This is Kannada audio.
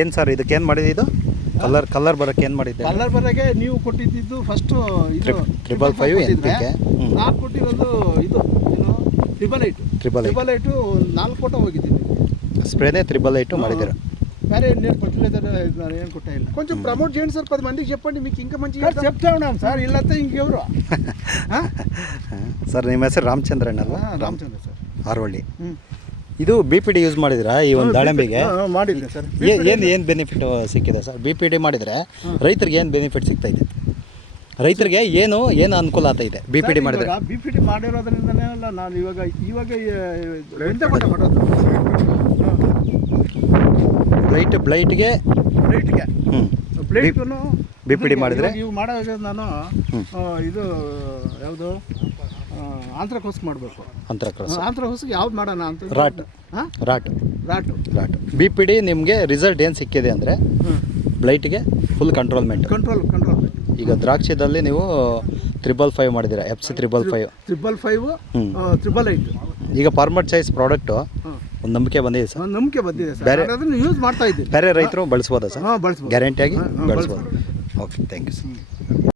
ಏನು ಸರ್ ಇದಕ್ಕೆ ಏನ್ ಮಾಡಿದೆ ಇದು? ಕಲರ್ ಕಲರ್ ಬರಕ್ಕೆ ಏನ್ ಮಾಡಿದೆ ಕಲರ್ ಬರಕ್ಕೆ ನೀವು ಕೊಟ್ಟಿದ್ದು ಫಸ್ಟ್ ಇದು ಟ್ರಿಪಲ್ ಫೈವ್ ಎನ್ಪಿಕೆ ನಾಲ್ಕು ಕೊಟ್ಟಿರೋದು ಇದು ಏನು? ಟ್ರಿಪಲ್ 8 ಟ್ರಿಪಲ್ 8 ನಾಲ್ಕು ಕೋಟ ಹೋಗಿದ್ದೀನಿ. ಸ್ಪ್ರೇನೇ ಟ್ರಿಪಲ್ 8 ಮಾಡಿದಿರ ಬೇರೆ ಏನು ನೀರು ಕೊಟ್ಟಿಲ್ಲ ಏನು ಕೊಟ್ಟಾ ಇಲ್ಲ. ಕೊಂಚ ಪ್ರಮೋಟ್ ಜೇನ್ ಸರ್ 10 ಮಂದಿಗೆ ಚೆಪ್ಪಂಡಿ ನಿಮಗೆ ಇಂಕ ಮಂಚಿ ಸರ್ ಚೆಪ್ಟಾವ್ ನಾನು ಸರ್ ಇಲ್ಲತ್ತ ಇಂಕ ಯವರು ಸರ್ ನಿಮ್ಮ ಹೆಸರು ರಾಮಚಂದ್ರನ್ ರಾಮಚಂದ್ರ ಸರ್ ಆರ್ವಳ್ಳಿ. ಹ್ಞೂ ಇದು ಬಿ ಪಿ ಡಿ ಯೂಸ್ ಮಾಡಿದಿರಾ ಈ ಒಂದು ದಾಳಿಂಬೆಗೆ ಮಾಡಿಲ್ಲ ಸರ್ ಏನು ಏನು ಬೆನಿಫಿಟ್ ಸಿಕ್ಕಿದೆ ಸರ್ ಬಿ ಪಿ ಡಿ ಮಾಡಿದರೆ ರೈತರಿಗೆ ಏನು ಬೆನಿಫಿಟ್ ಸಿಗ್ತಾ ಇದೆ ರೈತರಿಗೆ ಏನು ಏನು ಅನುಕೂಲ ಆಗ್ತಾ ಇದೆ ಬಿ ಪಿ ಡಿ ಮಾಡಿದ್ರೆ ಬಿ ಪಿ ಡಿ ಮಾಡಿರೋದ್ರಿಂದನೇ ಅಲ್ಲ ನಾನು ಇವಾಗ ಇವಾಗ ಬ್ಲೈಟ್ ಬ್ಲೈಟ್ಗೆ ಬ್ಲೈಟ್ಗೆ ಹ್ಞೂ ಪ್ಲೇಟ್ಗೂ BPD ಮಾಡಿದ್ರೆ? ನೀವು ಮಾಡೋದು ನಾನು ಇದು ಯಾವುದು ಆಂಧ್ರಕೋಸ್ ಮಾಡಬೇಕು ಅಂತರ ಕ್ರಾಸ್ ಆಂಧ್ರಕೋಸ್ಗೆ ಯಾವ್ದು ಮಾಡೋಣ ಅಂತ ರಾಟ್. ಹಾಂ rot rot rot B P D ನಿಮಗೆ ರಿಸಲ್ಟ್ ಏನು ಸಿಕ್ಕಿದೆ ಅಂದರೆ ಬ್ಲೈಟ್ಗೆ ಫುಲ್ ಕಂಟ್ರೋಲ್ಮೆಂಟ್ ಕಂಟ್ರೋಲ್ ಕಂಟ್ರೋಲ್ ಈಗ ದ್ರಾಕ್ಷಿದಲ್ಲಿ ನೀವು ತ್ರಿಬಲ್ ಫೈವ್ ಮಾಡಿದ್ದೀರಾ F C triple five triple five. Triple eight ಈಗ ಫಾರ್ಮರ್ ಚಾಯ್ಸ್ ಪ್ರಾಡಕ್ಟು ಒಂದು ನಂಬಿಕೆ ಬಂದಿದೆ ಸರ್ ನಂಬಿಕೆ ಬಂದಿದೆ ಸರ್ ಬೇರೆ- ನಾನು ಅದನ್ನು ಯೂಸ್ ಮಾಡ್ತಾ ಇದ್ದೀವಿ ಬೇರೆ ರೈತರು ಬಳಸ್ಬೋದಾ ಸರ್ ಹಾಂ ಬಳಸ್ಬೋದು ಗ್ಯಾರಂಟಿಯಾಗಿ ಬಳಸ್ಬೋದು ಓಕೆ ಥ್ಯಾಂಕ್ ಯು ಸರ್